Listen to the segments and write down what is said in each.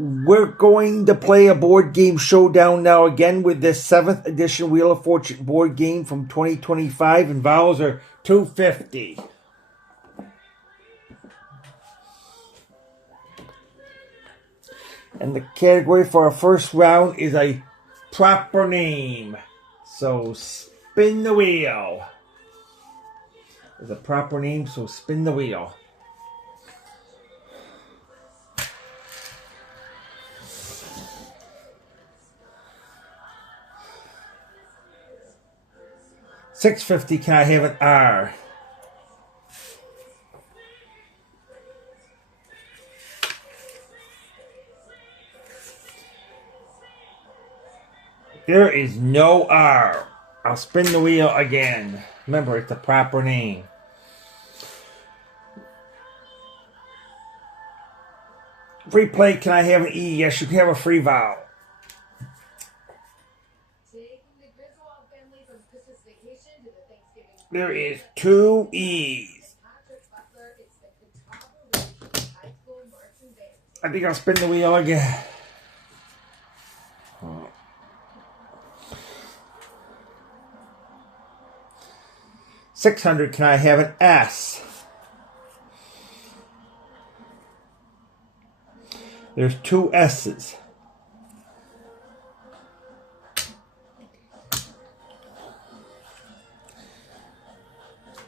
We're going to play a board game showdown now again with this 7th edition Wheel of Fortune board game from 2025, and vowels are 250. And the category for our first round is a proper name. So spin the wheel. There's a proper name, so spin the wheel. $6.50. Can I have an R? There is no R. I'll spin the wheel again. Remember, it's a proper name. Free play. Can I have an E? Yes, you can have a free vowel. There is 2 E's. I think I'll spin the wheel again. $600. Can I have an S? There's 2 S's.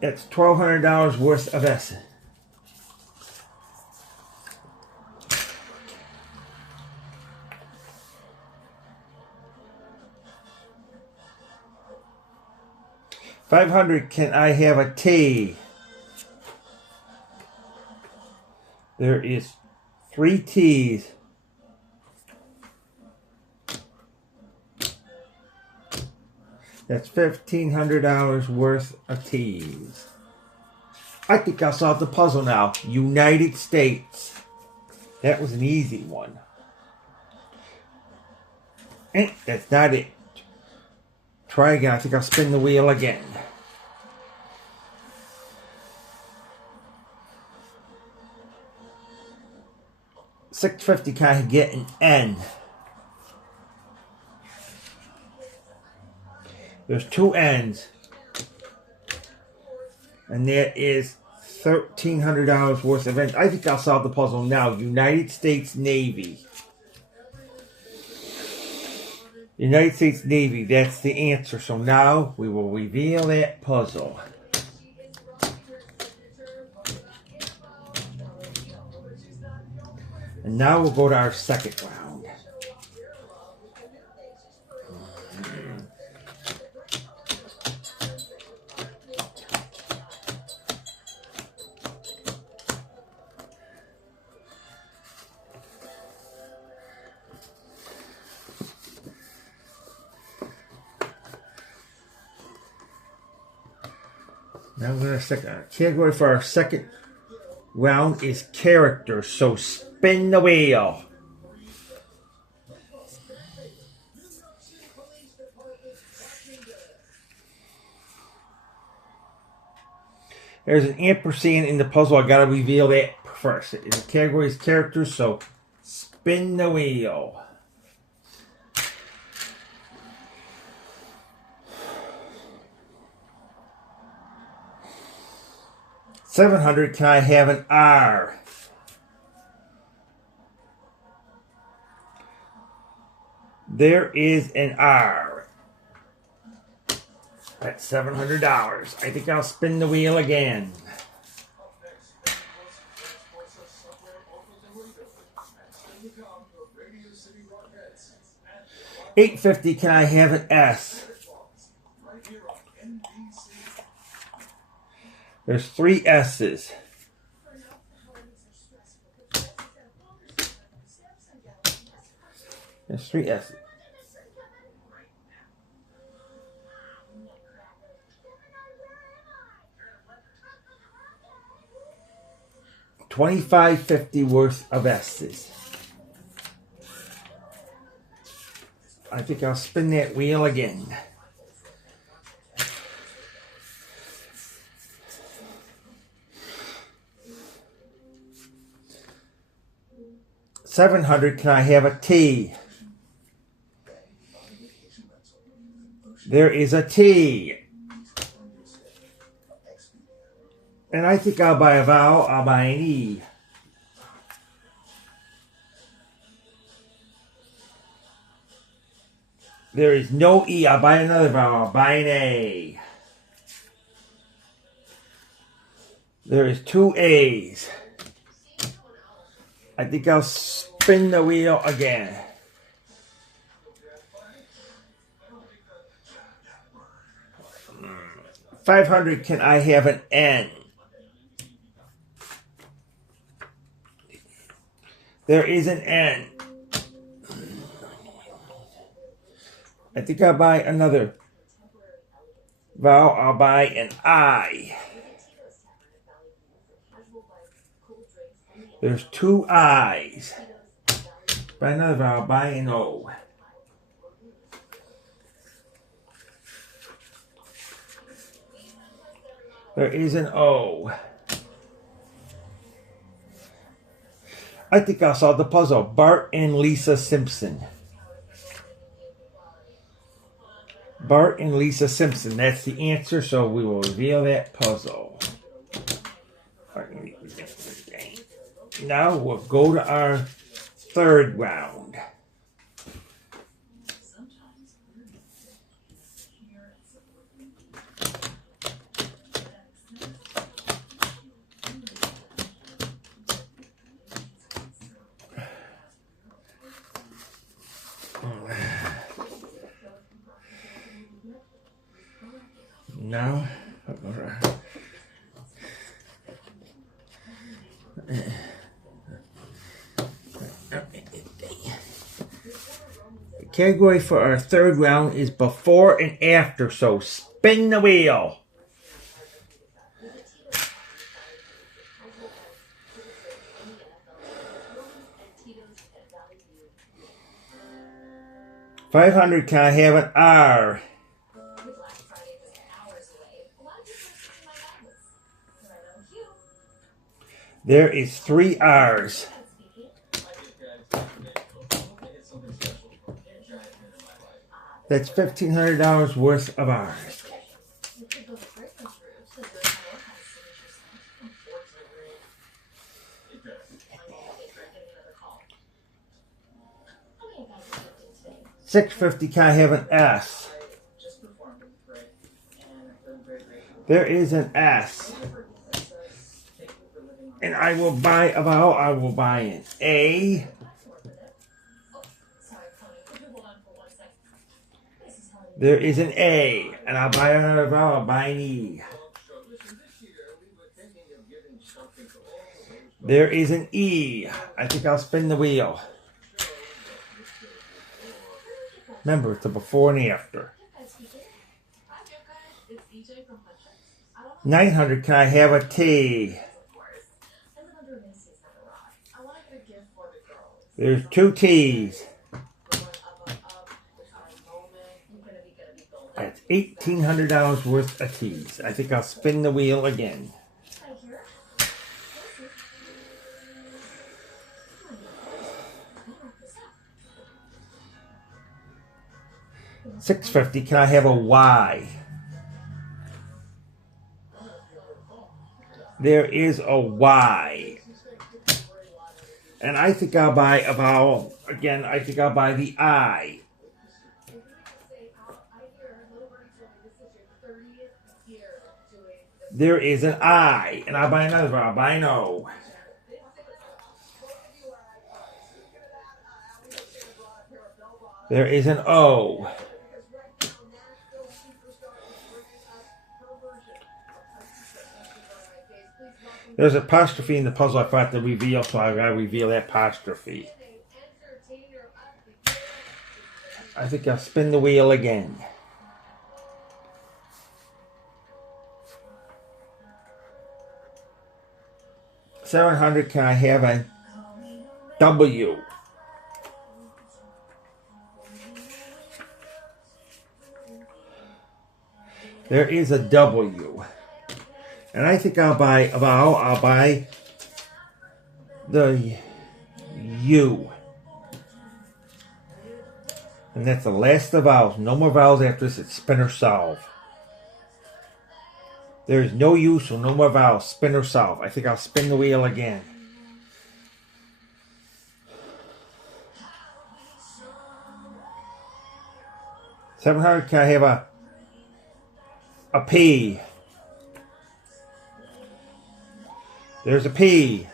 That's $1,200 worth of S. $500. Can I have a T? There is 3 T's. That's $1,500 worth of T's. I think I'll solve the puzzle now. United States. That was an easy one. And that's not it. Try again. I think I'll spin the wheel again. $6.50. Can I get an N? There's 2 N's. And that is $1,300 worth of N's. I think I'll solve the puzzle now. United States Navy. United States Navy. That's the answer. So now we will reveal that puzzle. And now we'll go to our second round. Now we're going to category for our second round is character. So spin the wheel. There's an ampersand in the puzzle. I got to reveal that first. The category is characters. So spin the wheel. $700. Can I have an R? There is an R. That's $700. I think I'll spin the wheel again. $8.50. Can I have an S? There's 3 S's. There's 3 S's. $25.50 worth of S's. I think I'll spin that wheel again. 700, can I have a T? There is a T. And I think I'll buy a vowel, I'll buy an E. There is no E, I'll buy another vowel, I'll buy an A. There is two A's. I think I'll spin the wheel again. $500, can I have an N? There is an N. I think I'll buy another vowel, I'll buy an I. There's two I's. Buy another vowel, buy an O. There is an O. I think I solved the puzzle. Bart and Lisa Simpson. Bart and Lisa Simpson. That's the answer, so we will reveal that puzzle. Now we'll go to our third round. Now, the category for our third round is before and after, so spin the wheel. $500, can I have an R? There is three R's. That's $1,500 worth of R's. $650, can I have an S? There is an S. And I will buy a vowel, I will buy an A. There is an A. And I'll buy another vowel, I'll buy an E. There is an E. I think I'll spin the wheel. Remember, it's a before and after. $900, can I have a T? There's two T's. That's $1,800 worth of T's. I think I'll spin the wheel again. $650, can I have a Y? There is a Y. And I think I'll buy a vowel. Again, I think I'll buy the I. There is an I. And I'll buy another vowel. I'll buy an O. There is an O. There's an apostrophe in the puzzle I forgot to reveal, so I gotta reveal that apostrophe. I think I'll spin the wheel again. $700, can I have a W? There is a W. And I think I'll buy a vowel. I'll buy the U. And that's the last of vowels. No more vowels after this. It's spin or solve. There's no U, so no more vowels. Spin or solve. I think I'll spin the wheel again. $700. Can I have a P? There's a P.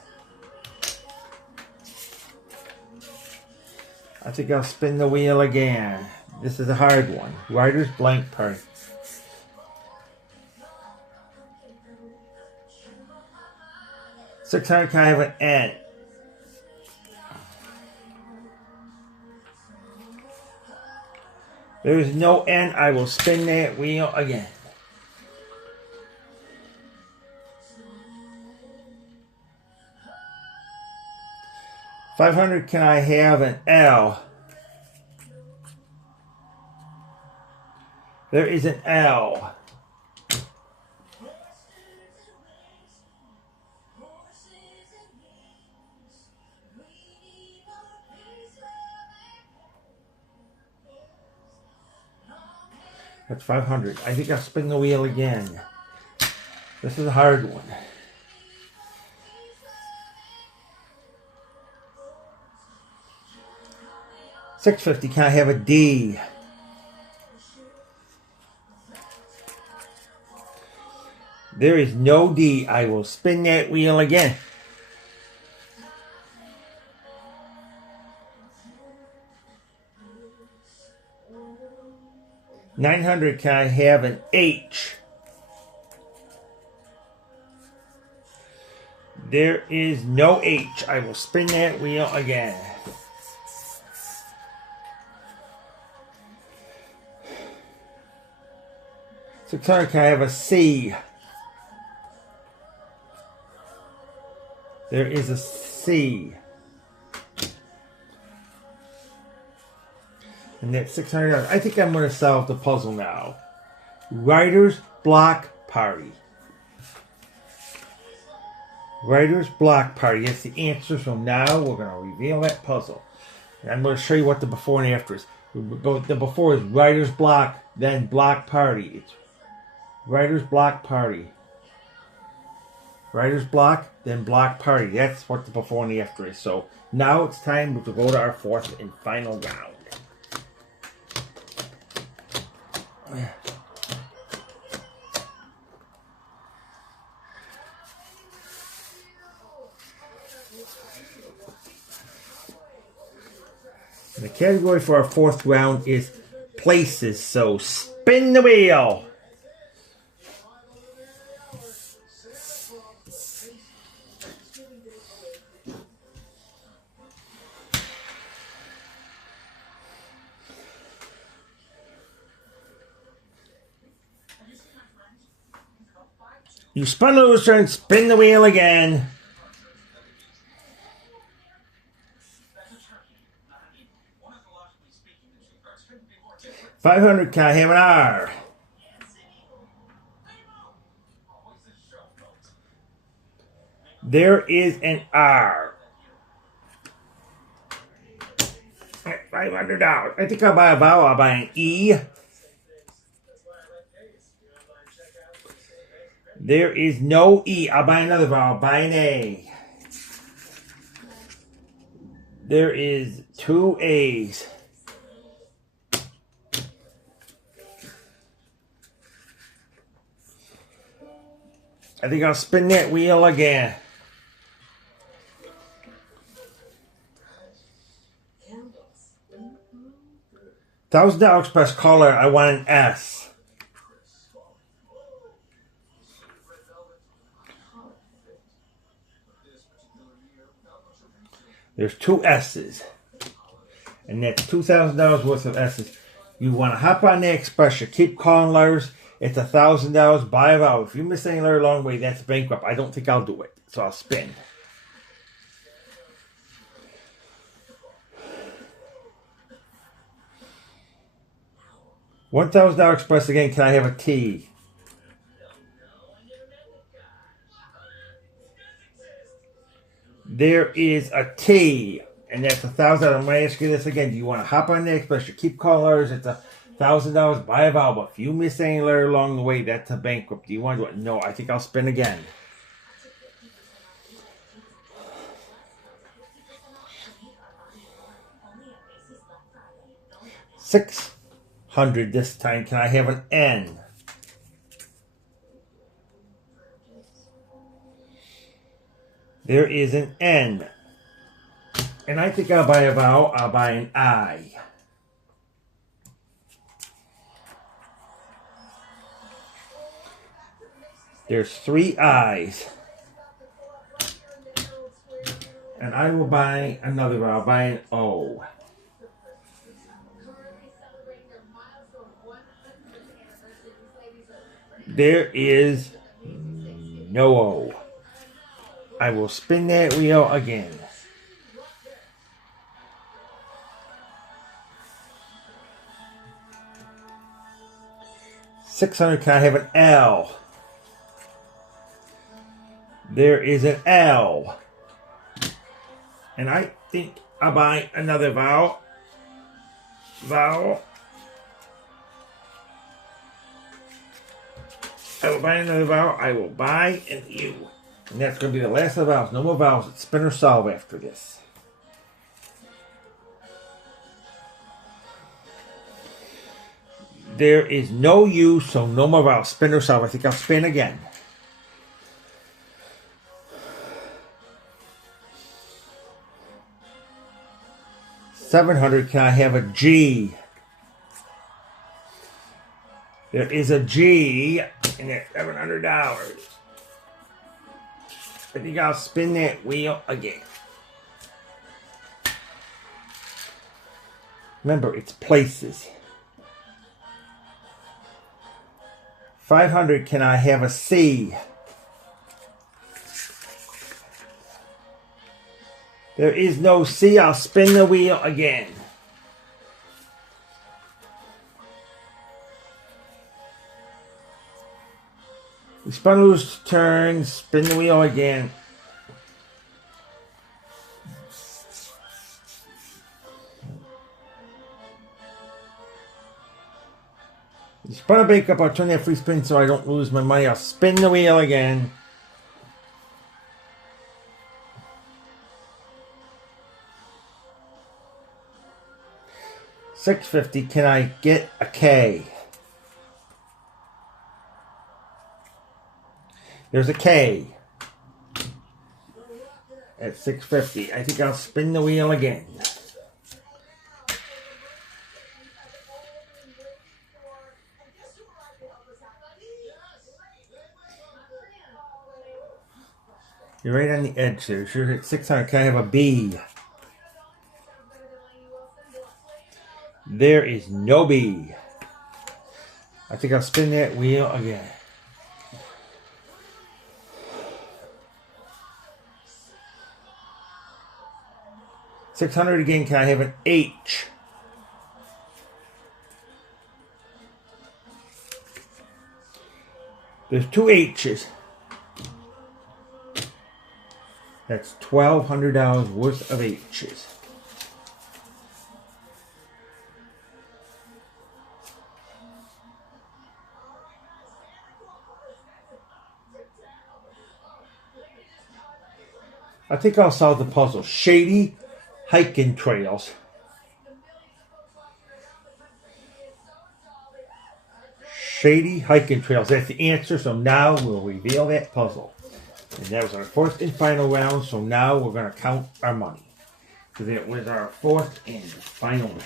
I think I'll spin the wheel again. This is a hard one. Writer's blank party. $600. Can I have an N? There is no N. I will spin that wheel again. $500. Can I have an L? There is an L. That's 500. I think I'll spin the wheel again. This is a hard one. $650. Can I have a D? There is no D. I will spin that wheel again. $900. Can I have an H? There is no H. I will spin that wheel again. $600. Can I have a C? There is a C. And that's $600. I think I'm going to solve the puzzle now. Writer's block party. Writer's block party. That's the answer. So now we're going to reveal that puzzle. And I'm going to show you what the before and after is. The before is writer's block, then block party. It's writer's block party. Writer's block, then block party. That's what the before and the after is. So now it's time to go to our fourth and final round. And the category for our fourth round is places. So spin the wheel. You spun the loser and spin the wheel again. $500. Can I have an R? There is an R. $500. I think I'll buy a vowel. I'll buy an E. There is no E. I'll buy another vowel. I'll buy an A. There is two A's. I think I'll spin that wheel again. $1,000 Express caller. I want an S. There's two S's. And that's $2,000 worth of S's. You want to hop on the Express. You keep calling letters. It's $1,000. Buy a vowel. If you miss any letter along the way, that's bankrupt. I don't think I'll do it. So I'll spin. $1,000 Express again. Can I have a T? There is a T. And that's $1,000. I'm going to ask you this again. Do you want to hop on the express or keep callers? It's $1,000 by a vowel. But if you miss any letter along the way, that's a bankrupt. Do you want to do it? No, I think I'll spin again. $600 this time. Can I have an N? There is an N. And I think I'll buy a vowel. I'll buy an I. There's 3 I's. And I will buy another vowel. I'll buy an O. There is no O. I will spin that wheel again. $600. Can I have an L? There is an L. And I think I'll buy another vowel. I will buy another vowel. I will buy an U. And that's going to be the last of the vowels. No more vowels. It's spin or solve after this. There is no U, so no more vowels. Spin or solve. I think I'll spin again. $700. Can I have a G? There is a G, and it's $700. I think I'll spin that wheel again. Remember, it's places. $500. Can I have a C? There is no C. I'll spin the wheel again. We spun loose turn, spin the wheel again. You spun a bank up, I'll turn that free spin so I don't lose my money. I'll spin the wheel again. $650. Can I get a K? There's a K at $650. I think I'll spin the wheel again. You're right on the edge there. Sure hit 600. Can I have a B? There is no B. I think I'll spin that wheel again. $600 again. Can I have an H? There's 2 H's. That's $1,200 worth of H's. I think I'll solve the puzzle. Shady hiking trails. Shady hiking trails. That's the answer. So now we'll reveal that puzzle. And that was our fourth and final round. So now we're going to count our money. Because it was our fourth and final round.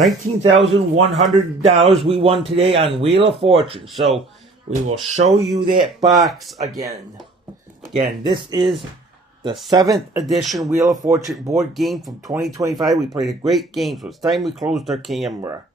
$19,100 we won today on Wheel of Fortune. So we will show you that box again. Again, this is the 7th edition Wheel of Fortune board game from 2025. We played a great game, so it's time we closed our camera.